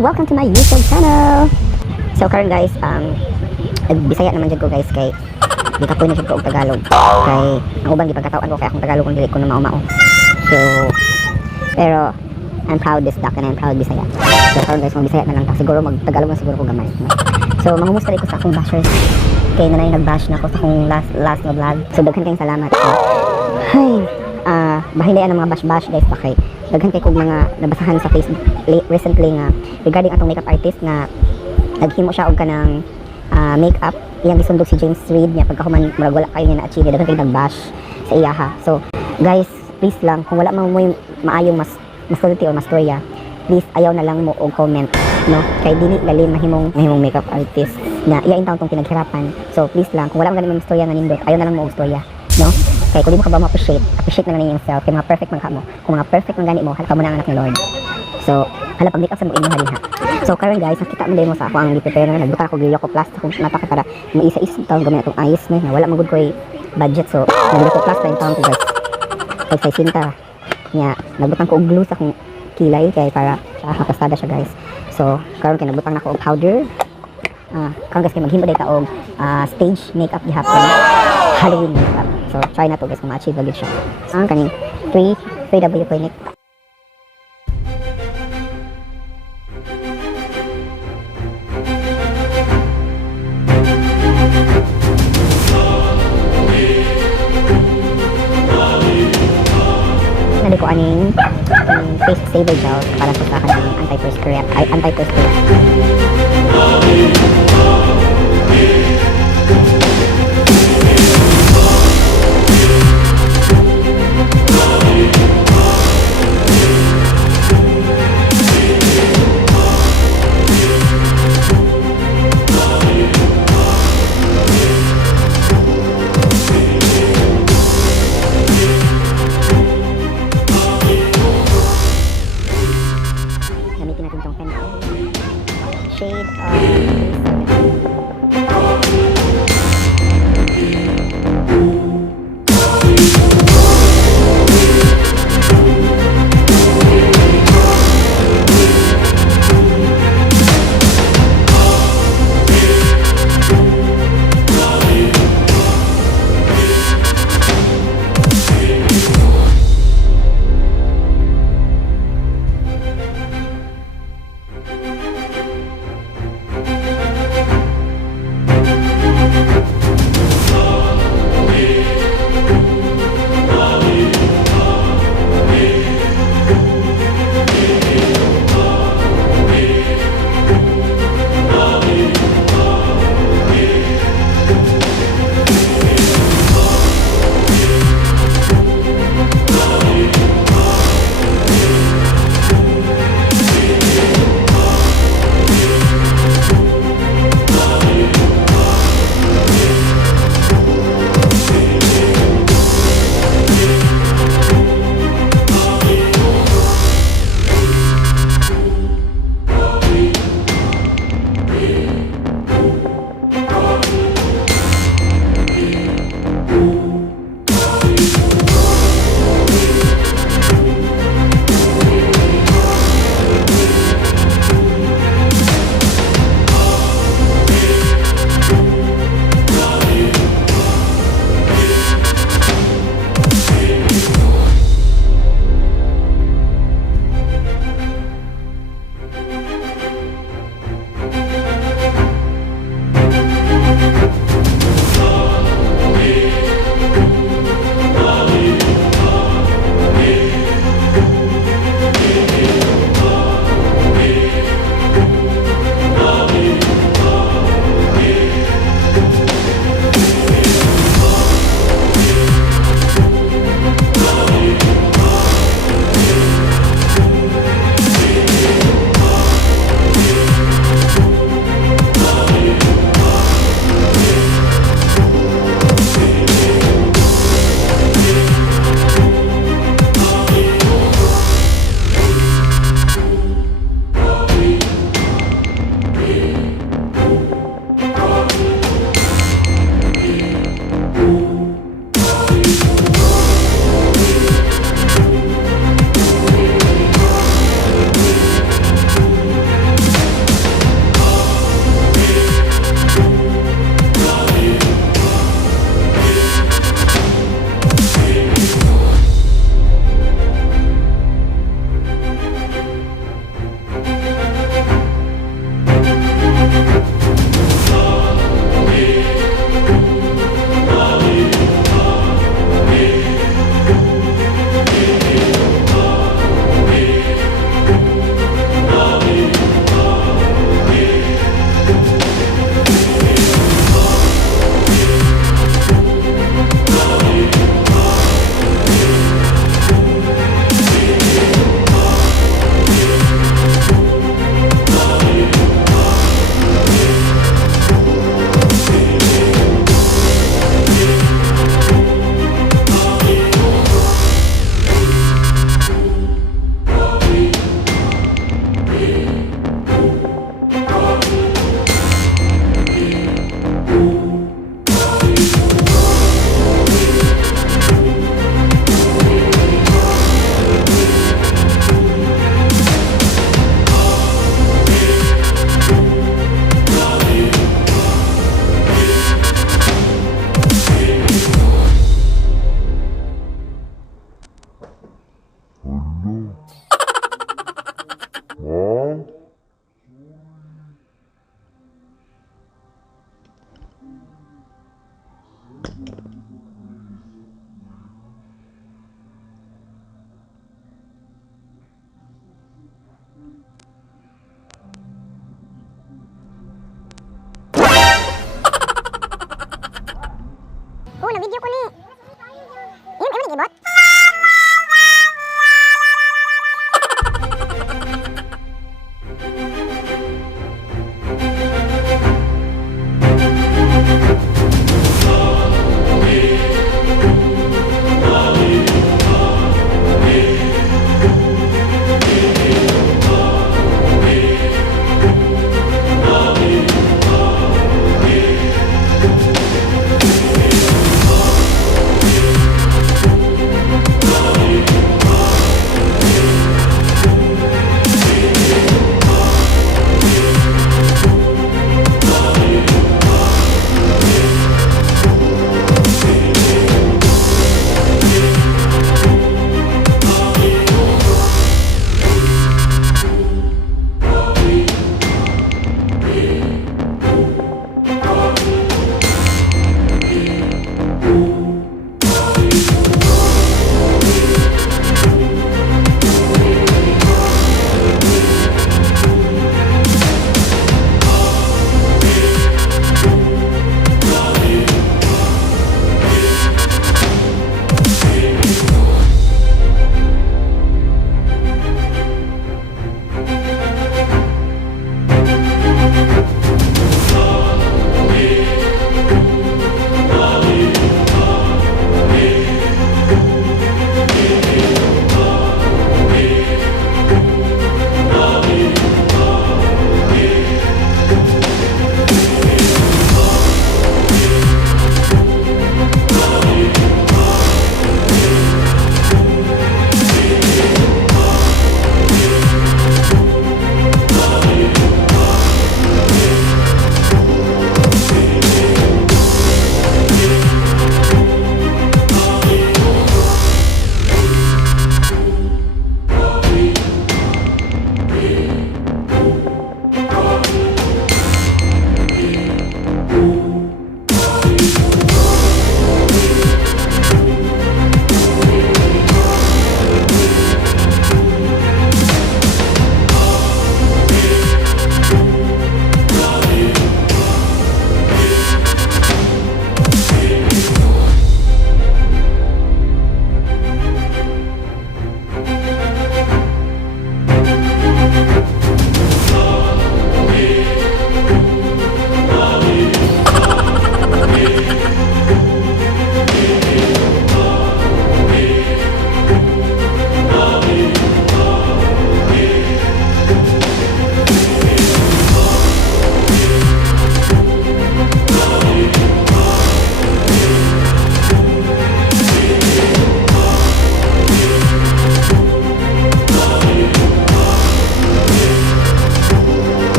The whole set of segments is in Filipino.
Welcome to my YouTube channel. So karon guys, Bisaya naman jud ko guys kay di ka pwede jud ko og Tagalog. Kay ang ubang gipagkatawan ko kay akong Tagalog kung dili ko na mao-mao. So pero I'm proud this duck and I'm proud Bisaya. So karon guys, Bisaya na lang ta. Siguro mag-Tagalog na siguro ko gamay. So mangumusta ko sa akong bashers. Kay nanay nag-bash na ako sa akong last na vlog. So daghan kayong salamat. Hay, bahindayan ang mga bash guys pa kay daghan kay kog mga nabasahan sa Facebook recently nga regarding atong makeup artist nga naghimo siya og kanang makeup iyang gisundog si James Reid niya pagkahuman murag wala kayo niya na-achieve daghan kay nag-bash sa iyaha. So guys, please lang kung wala man mo maayong mas quality or mas storya, please ayaw na lang mo og comment, no? Kay dili lalim mahimong makeup artist na iya intawon tong pinaghirapan. So please lang kung wala man ganun storya nga nindot, ayaw na lang mo og storya, no? Kaya kung di mo ka ba ma-appreciate na lang yourself, kaya mga perfect man ka mo. Kung mga perfect man gani mo, hala ka mo na ang anak ni Lord. So, hala pag makeup sa mo inyo halin ha. So, karon guys, nakita mo din mo sa ako ang prepare na nagbuta ako Goryo ko plus akong mata para mo isa-isa taon gamay atong ayos na wala magud koy budget. So, nagbuta ko plus na taon ko guys. Kay say sinta nya nagbutang ko og glue sa akong kilay kay para makastada siya guys. So, karon kay nagbutang nako og powder. Karon guys kay maghimo day ta og stage makeup gihapon. Halloween makeup. So, try na to guys kung ma-achieve agad siya. Ang kaning 3W clinic. Nadi ko aning face saver gel para sa kanang anti-perspirate. Gamitin natin tong Fenty shade of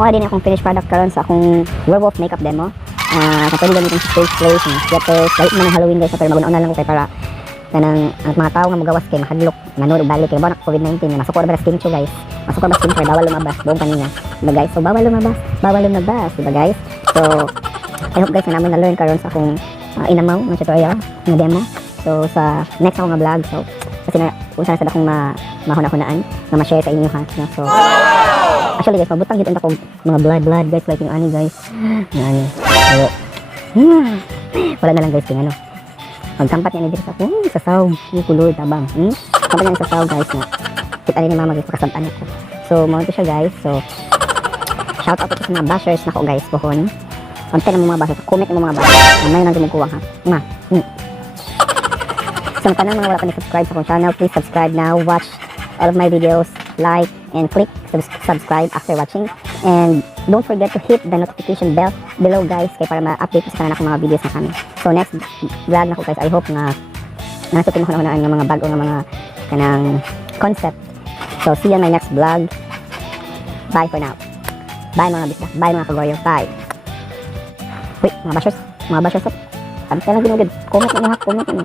Mukha din akong finished product karon sa akong Werewolf makeup demo. Sa pwede gamitin sa stage plays, sweaters, kahit man ang Halloween guys, pero magunaon na lang ko kay para kanang ang mga tao nga magawas kay mahadlok, manurog balik kay ba na COVID-19 na masukor ba skin cho guys. Masukor ba skin cho bawal lumabas buong kanina. Diba guys? So bawal lumabas, diba guys? So I hope guys na namin na learn karon sa akong inamaw ng tutorial, ng demo. So sa next ako nga vlog, so kasi na usa sa akong mahuna-hunaan na ma-share sa inyo ha. So actually guys, mabutang gid unta ko mga blood guys like yung ani guys. Ani. So, wala na lang guys kung ano. Magtampat niya ni dito sa sasaw, yung kulor tabang. Tampat niya sa sasaw guys na kita rin ni mama guys pakasaban ako. So mo to siya guys. So shout out to sa mga bashers nako guys pohon. Unta na mga bashers, comment mo mga bashers. May nang gumukuha ha. Sa tanan mga wala pa ni-subscribe sa akong channel, please subscribe now. Watch all of my videos, like and click subscribe after watching. And don't forget to hit the notification bell below guys kay para ma-update sa kanan akong mga videos na kami. So next vlog na ko guys, I hope na nasa tinuhunaan ng mga bago ng mga kanang concept. So see you on my next vlog. Bye for now. Bye mga bisda. Bye mga kagoryo. Bye. Wait, mga bashers. Sabi ka lang ginugid. Comment mo ha. Comment mo.